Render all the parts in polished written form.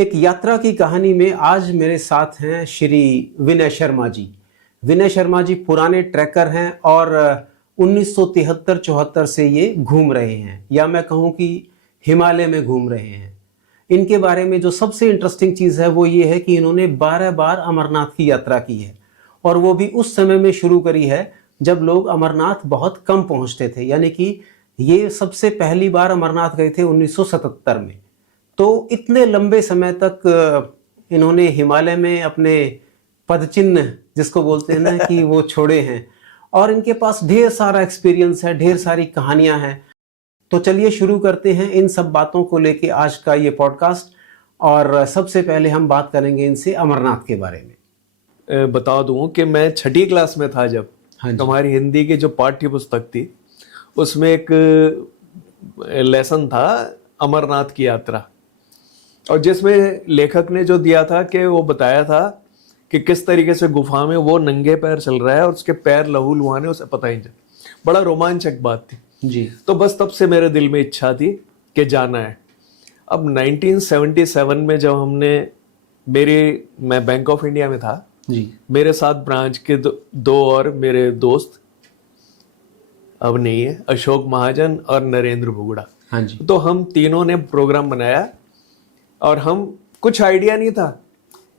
एक यात्रा की कहानी में आज मेरे साथ हैं श्री विनय शर्मा जी। विनय शर्मा जी पुराने ट्रैकर हैं और 1973-74 से ये घूम रहे हैं, या मैं कहूँ कि हिमालय में घूम रहे हैं। इनके बारे में जो सबसे इंटरेस्टिंग चीज़ है वो ये है कि इन्होंने 12 बार अमरनाथ की यात्रा की है, और वो भी उस समय में शुरू करी है जब लोग अमरनाथ बहुत कम पहुंचते थे। यानी कि ये सबसे पहली बार अमरनाथ गए थे 1977 में। तो इतने लंबे समय तक इन्होंने हिमालय में अपने पदचिन्ह, जिसको बोलते हैं ना, कि वो छोड़े हैं, और इनके पास ढेर सारा एक्सपीरियंस है, ढेर सारी कहानियां हैं। तो चलिए शुरू करते हैं इन सब बातों को लेके आज का ये पॉडकास्ट। और सबसे पहले हम बात करेंगे इनसे अमरनाथ के बारे में। बता दूं कि मैं छठी क्लास में था जब हमारी हिंदी की जो पाठ्य पुस्तक थी उसमें एक लेसन था अमरनाथ की यात्रा, और जिसमें लेखक ने जो दिया था कि वो बताया था कि किस तरीके से गुफा में वो नंगे पैर चल रहा है और उसके पैर लहूलुहान है, उसे पता ही नहीं। बड़ा रोमांचक बात थी जी। तो बस तब से मेरे दिल में इच्छा थी कि जाना है। अब 1977 में जब मैं बैंक ऑफ इंडिया में था जी, मेरे साथ ब्रांच के दो और मेरे दोस्त, अब नहीं है, अशोक महाजन और नरेंद्र बुगड़ा। हाँ जी। तो हम तीनों ने प्रोग्राम बनाया और हम कुछ आइडिया नहीं था,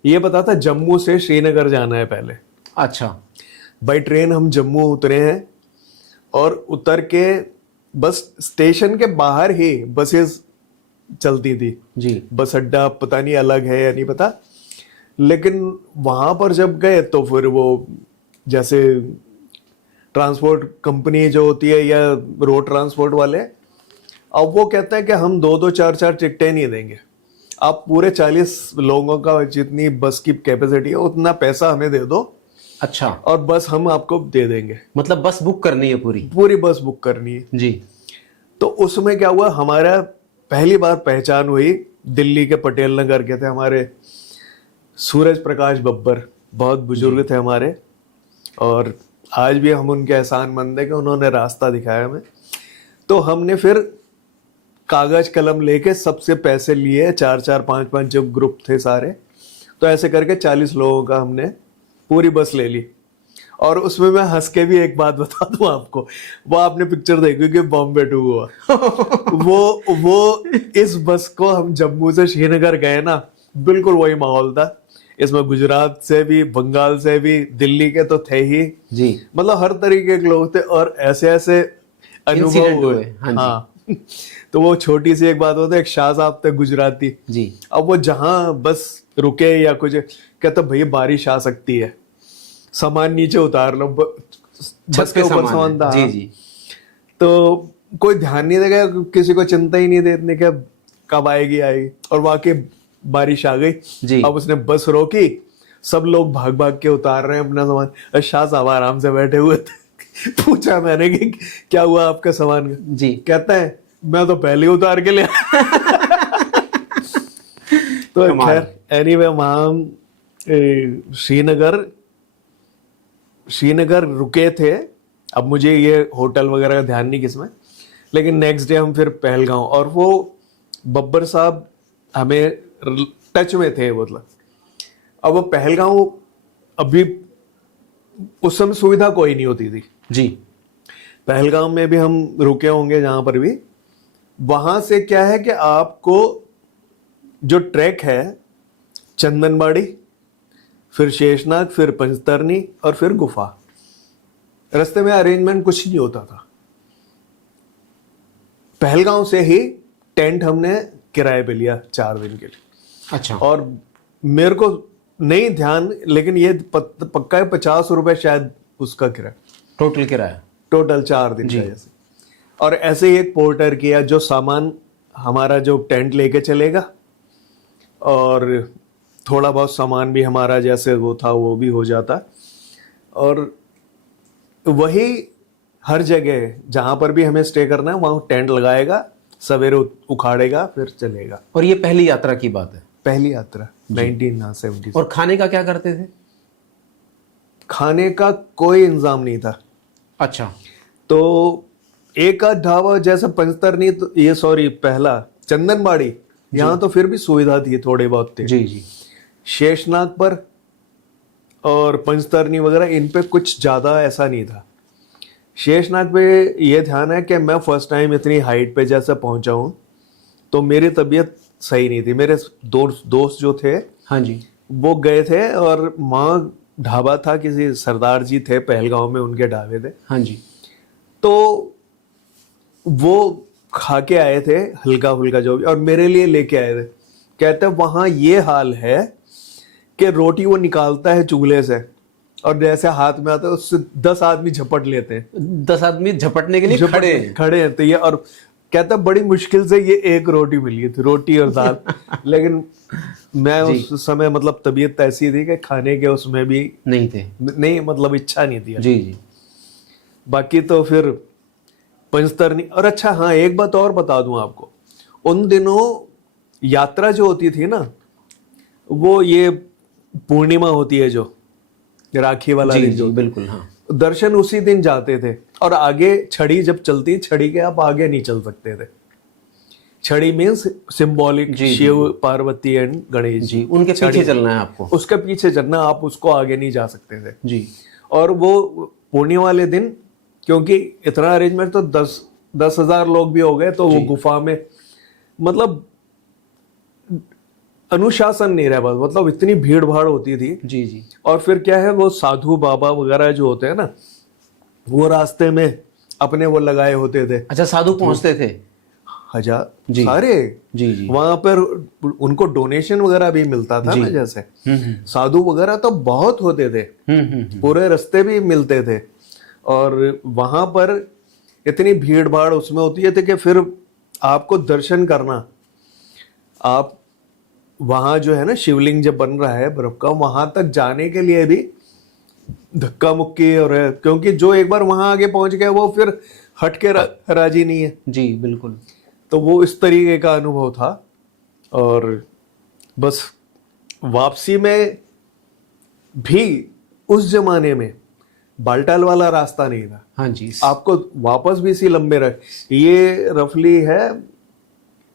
ये पता था जम्मू से श्रीनगर जाना है पहले। अच्छा। बाई ट्रेन हम जम्मू उतरे हैं और उतर के बस स्टेशन के बाहर ही बसेस चलती थी जी। बस अड्डा पता नहीं अलग है या नहीं पता, लेकिन वहां पर जब गए तो फिर वो जैसे ट्रांसपोर्ट कंपनी जो होती है या रोड ट्रांसपोर्ट वाले, अब वो कहते हैं कि हम 2-2 4-4 टिकटें नहीं देंगे, आप पूरे 40 लोगों का जितनी बस की कैपेसिटी है उतना पैसा हमें दे दो। अच्छा। और बस हम आपको दे देंगे, मतलब बस बुक करनी है, पूरी बस बुक करनी है जी। तो उसमें क्या हुआ, हमारा पहली बार पहचान हुई, दिल्ली के पटेल नगर के थे हमारे सूरज प्रकाश बब्बर, बहुत बुजुर्ग थे हमारे, और आज भी हम उनके एहसानमंद है कि उन्होंने रास्ता दिखाया हमें। तो हमने फिर कागज कलम लेके सबसे पैसे लिए, 4-4 5-5 जब ग्रुप थे सारे, तो ऐसे करके 40 लोगों का हमने पूरी बस ले ली। और उसमें मैं हंस के भी एक बात बता दूं आपको, वो आपने पिक्चर देखी कि बॉम्बे टू हुआ वो इस बस को हम जम्मू से श्रीनगर गए ना, बिल्कुल वही माहौल था। इसमें गुजरात से भी, बंगाल से भी, दिल्ली के तो थे ही जी। मतलब हर तरीके के लोग थे और ऐसे ऐसे अनुभव हुए। हाँ तो वो छोटी सी एक बात होती है, एक शाह साहब थे गुजराती जी। अब वो जहां बस रुके या कुछ कहते भैया बारिश आ सकती है, सामान नीचे उतार लो, बस के ऊपर सामान था। जी जी। तो कोई ध्यान नहीं देगा, किसी को चिंता ही नहीं देने के कब आएगी और वाकई बारिश आ गई जी। अब उसने बस रोकी, सब लोग भाग भाग के उतार रहे हैं अपना सामान, शाह साहब आराम से बैठे हुए थे पूछा मैंने कि क्या हुआ आपका सामान जी, कहता है मैं तो पहले उतार के ले तो खैर एनीवे वहां श्रीनगर रुके थे। अब मुझे ये होटल वगैरह का ध्यान नहीं किसमें, लेकिन नेक्स्ट डे हम फिर पहलगांव, और वो बब्बर साहब हमें टच में थे मतलब। अब वो पहलगांव अभी उस समय सुविधा कोई नहीं होती थी जी। पहलगांव में भी हम रुके होंगे जहां पर भी, वहां से क्या है कि आपको जो ट्रैक है चंदनबाड़ी, फिर शेषनाग, फिर पंचतरनी और फिर गुफा, रास्ते में अरेंजमेंट कुछ नहीं होता था। पहलगांव से ही टेंट हमने किराए पे लिया 4 दिन के लिए। अच्छा। और मेरे को नहीं ध्यान, लेकिन ये पक्का है 50 रुपए शायद उसका किराया, टोटल किराया, टोटल 4 दिन का जैसे। और ऐसे ही एक पोर्टर किया जो सामान हमारा जो टेंट लेके चलेगा, और थोड़ा बहुत सामान भी हमारा जैसे वो था वो भी हो जाता, और वही हर जगह जहां पर भी हमें स्टे करना है वहां टेंट लगाएगा, सवेरे उखाड़ेगा, फिर चलेगा। और ये पहली यात्रा की बात है? पहली यात्रा 1970। और खाने का क्या करते थे? खाने का कोई इंतजाम नहीं था। अच्छा। तो एक आध ढाबा जैसा पंचतरनी, तो ये सॉरी पहला चंदनबाड़ी, यहाँ तो फिर भी सुविधा थी, थोड़े बहुत थे। जी जी शेषनाग पर और पंचतरणी वगैरह इन पे कुछ ज्यादा ऐसा नहीं था। शेषनाग पे ये ध्यान है कि मैं फर्स्ट टाइम इतनी हाइट पे जैसे पहुंचा हूँ तो मेरी तबीयत सही नहीं थी। मेरे दोस्त जो थे हाँ जी वो गए थे और वहाँ ढाबा था, किसी सरदार जी थे पहलगांव में, उनके ढाबे थे, हाँ जी तो वो खा के आए थे हल्का फुल्का जो भी, और मेरे लिए लेके आए थे। कहते वहां ये हाल है कि रोटी वो निकालता है चूल्हे से और जैसे हाथ में आता है उससे 10 आदमी झपट लेते हैं। 10 आदमी झपटने के लिए खड़े हैं। तो ये, और कहता बड़ी मुश्किल से ये एक रोटी मिली थी, रोटी और दाल। लेकिन मैं उस समय मतलब तबीयत ऐसी थी कि खाने के उसमें भी नहीं मतलब इच्छा नहीं थी। जी जी बाकी तो फिर पंचतरणी। और अच्छा हाँ, एक बात और बता दूं आपको, उन दिनों यात्रा जो होती थी ना, वो ये पूर्णिमा होती है जो राखी वाला दिन, जो बिल्कुल हाँ, दर्शन उसी दिन जाते थे। और आगे छड़ी जब चलती, छड़ी के आप आगे नहीं चल सकते थे। छड़ी means symbolic, Shiv Parvati and Ganesh ji, उनके पीछे चलना है आपको, उसके पीछे चलना, आप उसको आगे नहीं जा सकते थे जी। और वो पूर्णिमा वाले दिन, क्योंकि इतना अरेंजमेंट तो 10,000 लोग भी हो गए, तो वो गुफा में मतलब अनुशासन नहीं रहा, बस मतलब इतनी भीड़ भाड़ होती थी। जी जी। और फिर क्या है, वो साधु बाबा वगैरह जो होते हैं ना, वो रास्ते में अपने वो लगाए होते थे। अच्छा, साधु पहुंचते थे? हजार सारे जी जी। वहां पर उनको डोनेशन वगैरह भी मिलता था ना, जैसे साधु वगैरह तो बहुत होते थे, पूरे रास्ते भी मिलते थे। और वहां पर इतनी भीड़ भाड़ उसमें होती है कि फिर आपको दर्शन करना, आप वहां जो है ना शिवलिंग जब बन रहा है बर्फ का, वहां तक जाने के लिए भी धक्का मुक्की, और क्योंकि जो एक बार वहां आगे पहुंच गया वो फिर हट के राजी नहीं है। जी बिल्कुल। तो वो इस तरीके का अनुभव था। और बस वापसी में भी उस जमाने में बालटाल वाला रास्ता नहीं था। हाँ जी। आपको वापस भी इसी लंबे ये रफली है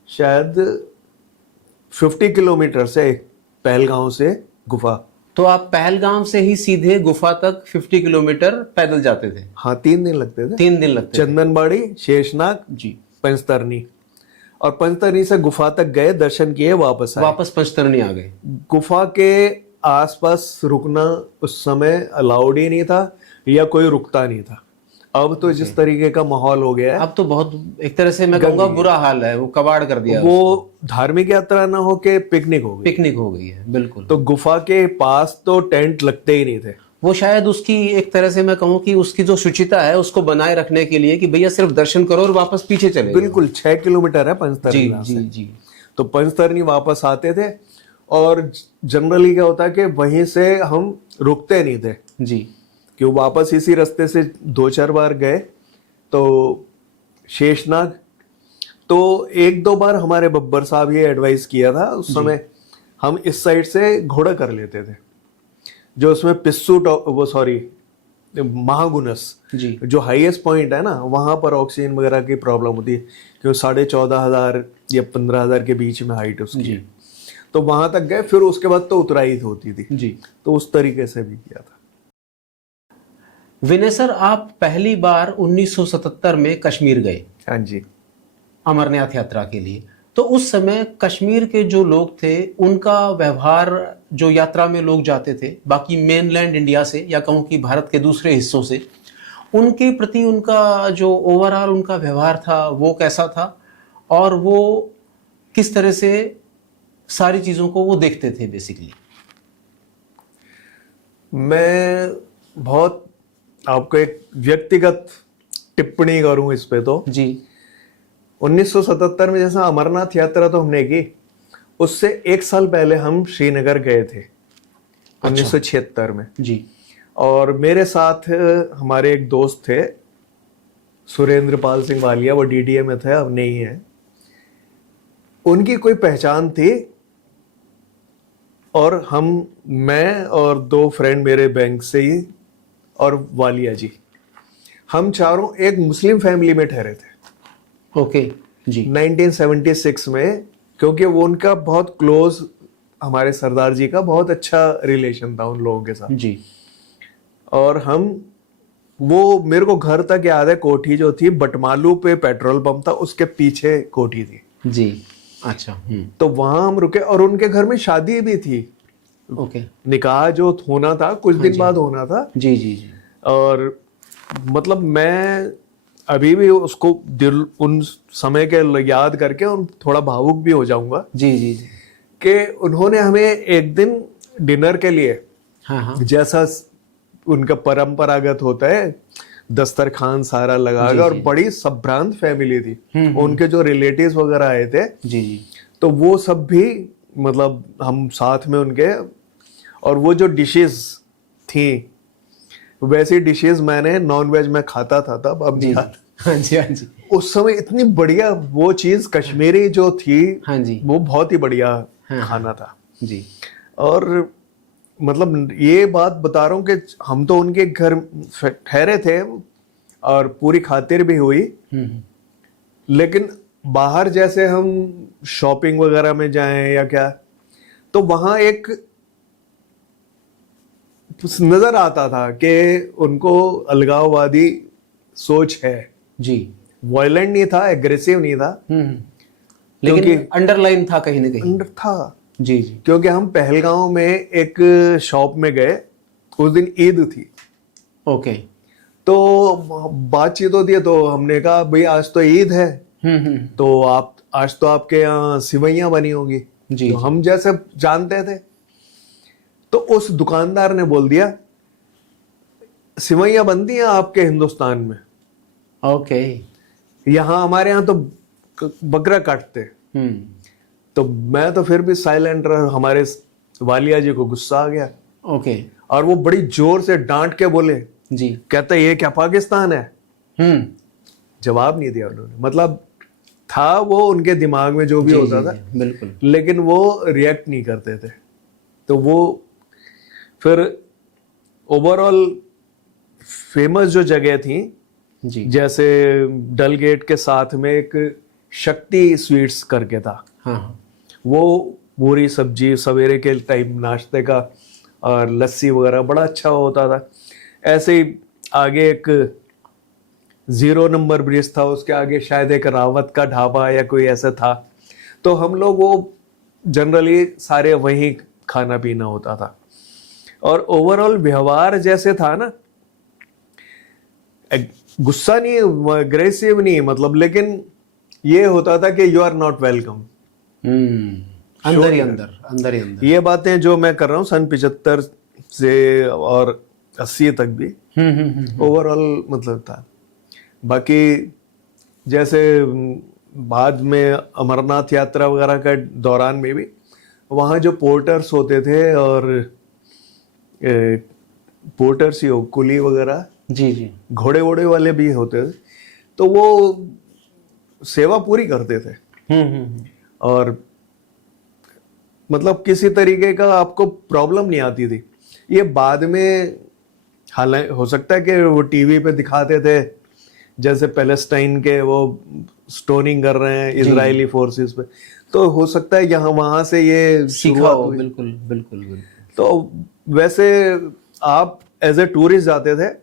शायद 50 किलोमीटर से पहलगांव से गुफा। तो आप पहलगाम से ही सीधे गुफा तक 50 किलोमीटर पैदल जाते थे? हाँ, 3 दिन लगते थे। 3 दिन लगते चंदनबाड़ी, शेषनाग जी, पंचतरणी। और पंचतरणी से गुफा तक गए, दर्शन किए, वापस आए। वापस पंचतरणी आ गए। गुफा के आसपास रुकना उस समय अलाउड ही नहीं था, या कोई रुकता नहीं था। अब तो जिस तरीके का माहौल हो गया है, अब तो बहुत, एक तरह से मैं कहूँगा बुरा हाल है, वो कबाड़ कर दिया। वो धार्मिक यात्रा ना हो के पिकनिक हो गई। पिकनिक हो गई है, बिल्कुल। तो गुफा के पास तो टेंट लगते ही नहीं थे। वो शायद उसकी एक तरह से मैं कहूँ कि उसकी जो शुचिता है उसको बनाए रखने के लिए कि भैया सिर्फ दर्शन करो और वापस पीछे चले। बिल्कुल 6 किलोमीटर है पंचतरणी जी जी जी। तो पंचतरणी वापस आते थे, और जनरली क्या होता है कि वहीं से हम रुकते नहीं थे जी, कि वापस इसी रास्ते से 2-4 बार गए। तो शेषनाग तो 1-2 बार हमारे बब्बर साहब ये एडवाइस किया था उस समय, हम इस साइड से घोड़ा कर लेते थे, जो उसमें पिस्सू महागुनस जी, जो हाईएस्ट पॉइंट है ना, वहां पर ऑक्सीजन वगैरह की प्रॉब्लम होती है, क्योंकि 14,500 या 15,000 के बीच में हाइट उसकी। तो वहां तक गए, फिर उसके बाद तो उतराई होती थी जी। तो उस तरीके से भी किया था। विनय सर, आप पहली बार 1977 में कश्मीर गए। हाँ जी। अमरनाथ यात्रा के लिए। तो उस समय कश्मीर के जो लोग थे उनका व्यवहार, जो यात्रा में लोग जाते थे बाकी मेनलैंड इंडिया से या कहूँ कि भारत के दूसरे हिस्सों से, उनके प्रति उनका जो ओवरऑल उनका व्यवहार था वो कैसा था, और वो किस तरह से सारी चीज़ों को वो देखते थे बेसिकली? मैं बहुत आपको एक व्यक्तिगत टिप्पणी करूं इस पे तो जी। 1977 में जैसा अमरनाथ यात्रा तो हमने की, उससे 1 साल पहले हम श्रीनगर गए थे। 1976 में जी। और मेरे साथ हमारे एक दोस्त थे सुरेंद्र पाल सिंह वालिया, वो डीडीए में थे, अब नहीं है। उनकी कोई पहचान थी, और मैं और 2 फ्रेंड मेरे बैंक से ही, और वालिया जी, हम चारों एक मुस्लिम फैमिली में ठहरे थे। ओके जी। 1976 में क्योंकि वो उनका बहुत क्लोज, हमारे सरदार जी का बहुत अच्छा रिलेशन था उन लोगों के साथ। जी और वो मेरे को घर तक याद है, कोठी जो थी बटमालू पे पेट्रोल पंप था, उसके पीछे कोठी थी। जी। अच्छा। तो वहां हम रुके और उनके घर में शादी भी थी। ओके। निकाह जो होना था कुछ दिन बाद होना था। जी जी जी। और मतलब मैं अभी भी उसको दिल उन समय के याद करके और थोड़ा भावुक भी हो जाऊंगा जी जी जी। कि उन्होंने हमें एक दिन डिनर के लिए, हाँ हाँ। जैसा उनका परंपरागत होता है, दस्तरखान सारा लगा जी, और जी। बड़ी संभ्रांत फैमिली थी। उनके जो रिलेटिव्स वगैरह आए थे, जी जी। तो वो सब भी मतलब हम साथ में उनके, और वो जो डिशेस थी वैसी डिशेस मैंने नॉन वेज में खाता था तब, अब जी नहीं जी। खाता। हाँ जी हाँ जी। उस समय इतनी बढ़िया वो चीज कश्मीरी जो थी, हाँ जी। वो बहुत ही बढ़िया हाँ, खाना था। जी। और मतलब ये बात बता रहा हूँ कि हम तो उनके घर ठहरे थे और पूरी खातिर भी हुई, लेकिन बाहर जैसे हम शॉपिंग वगैरह में जाएं या क्या, तो वहां एक नजर आता था कि उनको अलगाववादी सोच है। जी। वायलेंट नहीं था, एग्रेसिव नहीं था, लेकिन क्योंकि अंडरलाइन था कहीं ना कहीं। अंदर था। जी जी। क्योंकि हम पहलगांव में एक शॉप में गए, उस दिन ईद थी, ओके। तो बातचीत होती है, तो हमने कहा भाई आज तो ईद है, तो आप आज तो आपके यहाँ सिवैयां बनी होगी। जी, तो जी। हम जैसे जानते थे, तो उस दुकानदार ने बोल दिया सिवैयां बनती हैं आपके हिंदुस्तान में, ओके। यहाँ हमारे यहाँ तो बकरा काटते। तो मैं तो फिर भी साइलेंट रहा, हमारे वालिया जी को गुस्सा आ गया ओके। और वो बड़ी जोर से डांट के बोले, जी। कहते ये क्या पाकिस्तान है। हम्म। जवाब नहीं दिया उन्होंने, मतलब था वो उनके दिमाग में जो भी जी, होता जी, था, जी, बिल्कुल। लेकिन वो रिएक्ट नहीं करते थे। तो वो फिर ओवरऑल फेमस जो जगह थी, जी। जैसे डल गेट के साथ में एक शक्ति स्वीट्स करके था, हाँ हाँ। वो पूरी सब्जी सवेरे के टाइम नाश्ते का और लस्सी वगैरह बड़ा अच्छा होता था। ऐसे ही आगे एक 0 नंबर ब्रिज था, उसके आगे शायद एक रावत का ढाबा या कोई ऐसा था, तो हम लोग वो जनरली सारे वहीं खाना पीना होता था। और ओवरऑल व्यवहार जैसे था ना, गुस्सा नहीं, अग्रेसिव नहीं, मतलब लेकिन ये होता था कि यू आर नॉट वेलकम। अंदर ही अंदर, अंदर ही अंदर। ये बातें जो मैं कर रहा हूँ सन 75 से और 80 तक भी ओवरऑल मतलब था। बाकी जैसे बाद में अमरनाथ यात्रा वगैरह के दौरान में भी वहाँ जो पोर्टर्स होते थे, और पोर्टर्स ही हो, कुली वगैरह, जी जी। घोड़े वोड़े वाले भी होते थे, तो वो सेवा पूरी करते थे। और मतलब किसी तरीके का आपको प्रॉब्लम नहीं आती थी। ये बाद में हालांकि हो सकता है कि वो टीवी पे दिखाते थे, जैसे पैलेस्टाइन के वो स्टोनिंग कर रहे हैं इजरायली फोर्सेस पे, तो हो सकता है यहाँ वहां से ये सीखा शुरुआत हो। हुई। बिल्कुल बिल्कुल बिल्कुल। तो वैसे आप एज ए टूरिस्ट जाते थे,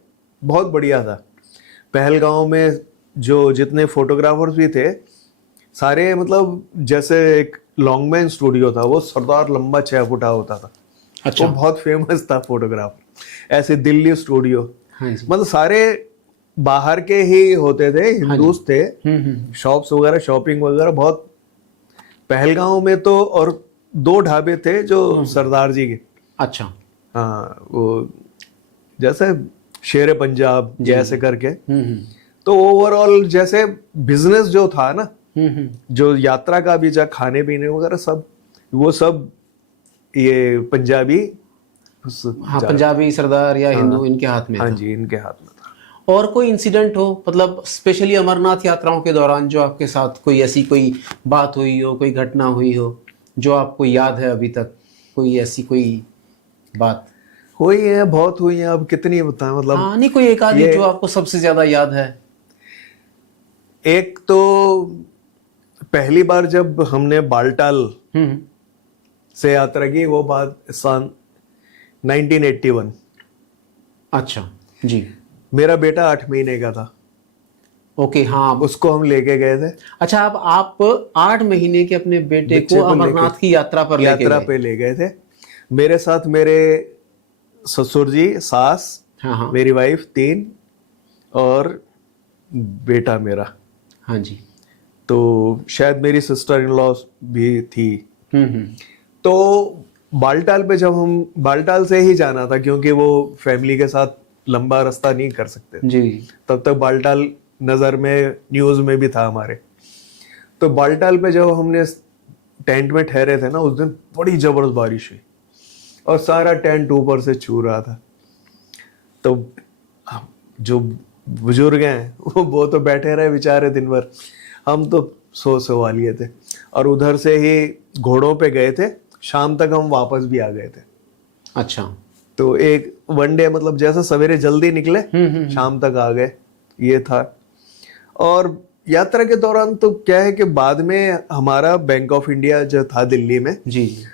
बहुत बढ़िया था। पहलगांव में जो जितने फोटोग्राफर्स भी थे सारे, मतलब जैसे एक लॉन्गमैन स्टूडियो था, वो सरदार लंबा 6 फुटा होता था। अच्छा। वो बहुत फेमस था फोटोग्राफर। ऐसे दिल्ली स्टूडियो, हाँ जी। मतलब सारे बाहर के ही होते थे, हिंदूस थे। शॉप्स वगैरह, शॉपिंग वगैरह बहुत पहलगांव में तो। और 2 ढाबे थे जो सरदार जी के। अच्छा। हाँ, वो जैसे शेर पंजाब जैसे करके। तो ओवरऑल जैसे बिजनेस जो था ना, जो यात्रा का भी, जा खाने पीने वगैरह सब, वो सब ये पंजाबी, हाँ, पंजाबी सरदार या हिंदू इनके हाथ में हाँ था। जी, इनके हाथ में था। और कोई इंसिडेंट हो, मतलब स्पेशली अमरनाथ यात्राओं के दौरान जो आपके साथ कोई ऐसी कोई बात हुई हो, कोई घटना हुई हो जो आपको याद है अभी तक, कोई ऐसी कोई बात? हुई है, बहुत हुई है, अब कितनी बताएं, मतलब हाँ, नहीं कोई एक आधी जो आपको सबसे ज्यादा याद है। एक तो पहली बार जब हमने बालटाल हम्म। से यात्रा की वो बात सन 1981। अच्छा जी। मेरा बेटा 8 महीने का था, ओके हाँ। उसको हम लेके गए थे, अच्छा आप 8 महीने के अपने बेटे बच्चे को को लेके अमरनाथ की यात्रा पर लेके यात्रा गए? पे ले गए थे। मेरे साथ मेरे ससुर जी, सास, हाँ हाँ मेरी वाइफ 3 और बेटा मेरा। हाँ जी। तो शायद मेरी सिस्टर इन लॉ भी थी। हम्म। तो बालटाल पे जब हम, बालटाल से ही जाना था क्योंकि वो फैमिली के साथ लंबा रास्ता नहीं कर सकते, जी। तब तक बालटाल नज़र में, न्यूज़ में भी था हमारे। तो बालटाल पे जब हमने टेंट में ठहरे थे ना, उस दिन बड़ी जबरदस्त बारिश हुई और सारा टेंट ऊपर से छू रहा था। तो जो बुजुर्ग हैं वो तो बैठे रहे बेचारे दिन भर, हम तो सो लिए थे। और उधर से ही घोड़ों पे गए थे, शाम तक हम वापस भी आ गए थे। अच्छा। तो एक वन डे, मतलब जैसा सवेरे जल्दी निकले शाम तक आ गए, ये था। और यात्रा के दौरान तो क्या है कि बाद में हमारा बैंक ऑफ इंडिया जो था दिल्ली में, जी।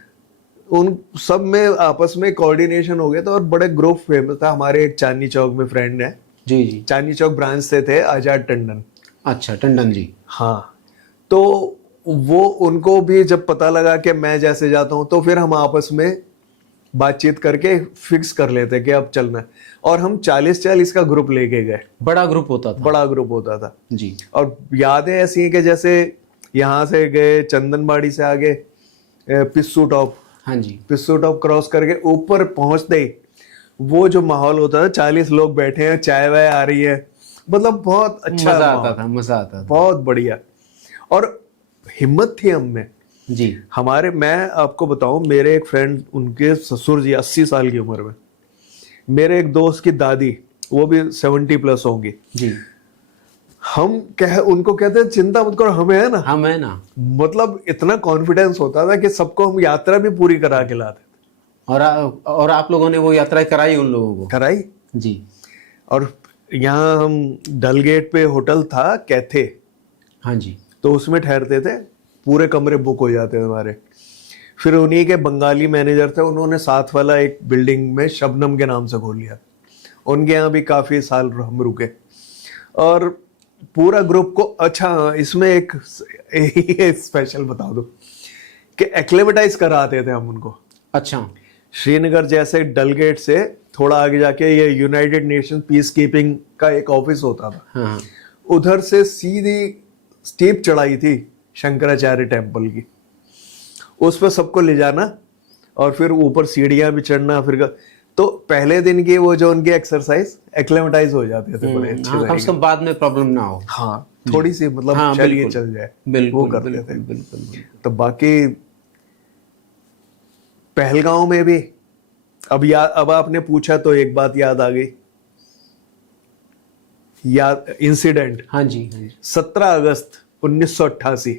उन सब में आपस में कोऑर्डिनेशन हो गया था और बड़े ग्रुप फेमस था। हमारे एक चांदनी चौक में फ्रेंड है, जी जी। चांदनी चौक ब्रांच से थे, आजाद टंडन। अच्छा टंडन जी। हाँ, तो वो, उनको भी जब पता लगा कि मैं जैसे जाता हूँ तो फिर हम आपस में बातचीत करके फिक्स कर लेते कि अब चलना है। और हम 40-40 का ग्रुप लेके गए, बड़ा ग्रुप होता था? बड़ा ग्रुप होता था जी। और यादें ऐसी हैं कि जैसे यहाँ से गए चंदनबाड़ी से आगे पिस्सू टॉप, हाँ जी। पिस्सू टॉप क्रॉस करके ऊपर पहुंचते ही वो जो माहौल होता था, 40 लोग बैठे हैं, चाय वाय आ रही है, मतलब बहुत अच्छा मजा माहौल, आता था, मजा आता था। बहुत बढ़िया। और हिम्मत थी हम में जी। हमारे। मैं आपको बताऊं, मेरे एक फ्रेंड, उनके ससुर जी 80 साल की उम्र में, मेरे एक दोस्त की दादी, वो भी 70+ होंगी। जी। हम उनको कहते हैं चिंता मत करो, हमें है ना, हम है ना। मतलब इतना कॉन्फिडेंस होता था कि सबको हम यात्रा भी पूरी करा के लाते थे। और आप लोगों ने वो यात्रा कराई उन लोगों को? कराई। जी। और यहाँ हम डल गेट पे होटल था कैथे, हाँ जी। तो उसमें ठहरते थे, पूरे कमरे बुक हो जाते थे हमारे। फिर उन्हीं के बंगाली मैनेजर थे, उन्होंने साथ वाला एक बिल्डिंग में शबनम के नाम से खोल लिया, उनके यहाँ भी काफ़ी साल हम रुके। और पूरा ग्रुप को, अच्छा इसमें एक स्पेशल बता दो कि एक्लेमेटाइज कराते थे हम उनको। अच्छा। श्रीनगर जैसे डल गेट से थोड़ा आगे जाके ये यूनाइटेड नेशन पीस कीपिंग का एक ऑफिस होता था, हाँ। उधर से सीधी स्टीप चढ़ाई थी शंकराचार्य टेम्पल की, उस पर सबको ले जाना और फिर ऊपर सीढ़ियां भी चढ़ना। फिर तो पहले दिन की वो जो उनकी एक्सरसाइज, एक्लेमेटाइज हो जाते थे बड़े अच्छे हाँ, कम से कम बाद में प्रॉब्लम ना हो। हाँ, थोड़ी सी मतलब हाँ, चलिए बिल्कुल, चल जाए, बिल्कुल, वो करते बिल्कुल, थे। बिल्कुल, बिल्कुल। तो बाकी पहलगांव में भी अब आपने पूछा तो एक बात याद आ गई, याद इंसिडेंट। हाँ जी, हाँ जी। 17 अगस्त 1988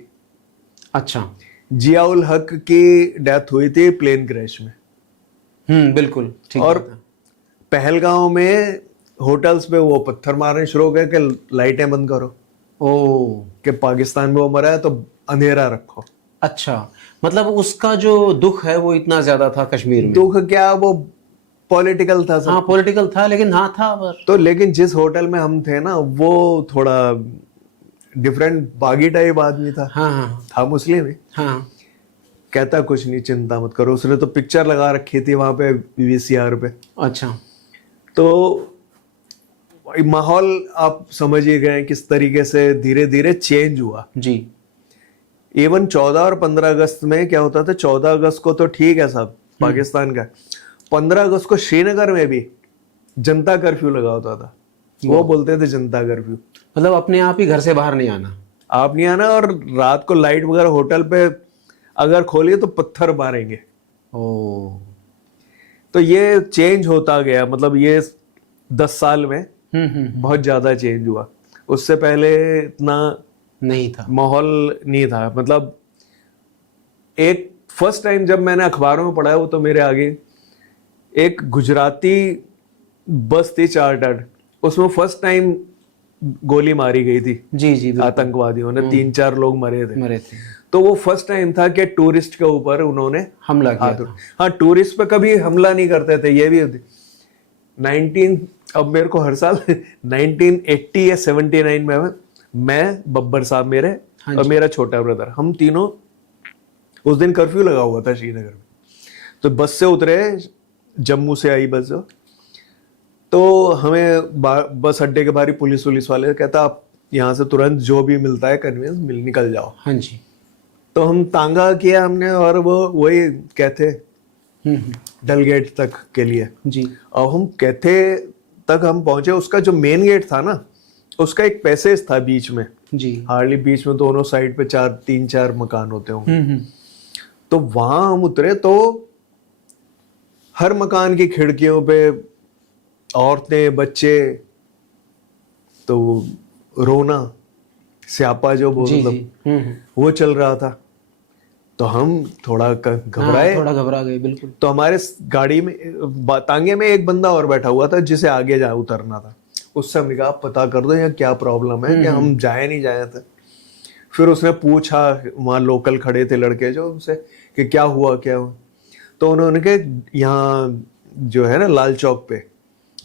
अच्छा। जियाउल हक की डेथ हुई थी प्लेन क्रैश में। बिल्कुल ठीक और बात है। पहलगांव में होटल्स पे वो पत्थर मारने शुरू हो गए कि लाइटें बंद करो, ओ। कि पाकिस्तान में वो मरा है तो अंधेरा रखो। अच्छा, मतलब उसका जो दुख है वो इतना ज्यादा था कश्मीर में? दुख क्या, वो पॉलिटिकल था सब। हाँ पॉलिटिकल था, लेकिन हाँ था पर। तो लेकिन जिस होटल में हम थे ना, वो थोड़ा डिफरेंट, बागी टाइप आदमी था। हाँ हाँ था मुस्लिम ही। हाँ। कहता कुछ नहीं, चिंता मत करो, उसने तो पिक्चर लगा रखी थी वहां पे VCR पे। अच्छा। तो माहौल आप समझ ही गए किस तरीके से धीरे धीरे चेंज हुआ। जी। इवन 14 और 15 अगस्त में क्या होता था, 14 अगस्त को तो ठीक है सब पाकिस्तान का, 15 अगस्त को श्रीनगर में भी जनता कर्फ्यू लगा होता था। वो बोलते थे जनता कर्फ्यू, मतलब अपने आप ही घर से बाहर नहीं आना। आप नहीं आना, और रात को लाइट वगैरह होटल पे अगर खोलिए तो पत्थर मारेंगे। ओ। तो ये चेंज होता गया, मतलब ये 10 साल में बहुत ज्यादा चेंज हुआ। उससे पहले इतना नहीं था माहौल नहीं था। मतलब एक फर्स्ट टाइम जब मैंने अखबारों में पढ़ा है, वो तो मेरे आगे एक गुजराती बस थी चार्टर्ड, उसमें फर्स्ट टाइम गोली मारी गई थी जी जी बिल्कुल, आतंकवादियों ने, 3-4 लोग मरे थे। मरे थे, तो वो फर्स्ट टाइम था कि टूरिस्ट के ऊपर उन्होंने हमला किया हाथ था। हाँ, टूरिस्ट पे कभी हमला नहीं करते थे, ये भी 19 अब मेरे को हर साल 1980 या 79 में मैं, बब्बर साहब मेरे हाँ और मेरा छोटा ब्रदर, हम तीनों, उस दिन कर्फ्यू लगा हुआ था श्रीनगर में, तो बस से उतरे, जम्मू से आई बस, तो हमें बस अड्डे के बाहर ही पुलिस वाले कहता आप यहाँ से तुरंत जो भी मिलता है कन्वेंस मिल निकल जाओ। हाँ जी, तो हम तांगा किया हमने, और वो वही कहते हम्म, डल गेट तक के लिए, जी और हम कहते तक हम पहुंचे। उसका जो मेन गेट था ना, उसका एक पैसेज था बीच में, जी, हार्डली बीच में दोनों साइड पे 3-4 मकान होते होंगे। हम्म, तो वहां हम उतरे तो हर मकान की खिड़कियों पे औरतें, बच्चे, तो रोना, स्यापा जो बोल, जी मतलब जी, वो चल रहा था। तो हम थोड़ा घबराए, थोड़ा घबरा गए बिल्कुल, तो हमारे गाड़ी में, तांगे में एक बंदा और बैठा हुआ था जिसे आगे जा उतरना था। उससे हमने कहा आप पता कर दो यहाँ क्या प्रॉब्लम है, कि हम जाए नहीं जाए थे। फिर उसने पूछा, वहाँ लोकल खड़े थे लड़के जो, उनसे कि क्या हुआ क्या हुआ। तो उन्होंने कहा यहाँ जो है ना लाल चौक पे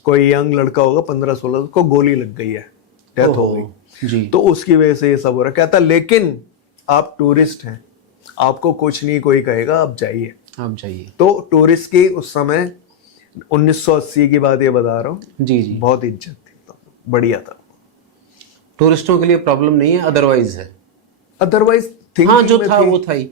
कोई यंग लड़का होगा 15-16, उसको गोली लग गई है, डेथ हो गई, जी, तो उसकी वजह से ये सब हो रहा है। कहता लेकिन आप टूरिस्ट हैं, आपको कुछ नहीं कोई कहेगा, आप जाइए। आप जाइए, तो टूरिस्ट की उस समय 1980 की बात ये बता रहा हूँ, जी जी, बहुत इज्जत थी, तो बढ़िया था। टूरिस्टों के लिए प्रॉब्लम नहीं है, अदरवाइज है। अदरवाइज हाँ जो था वो था ही।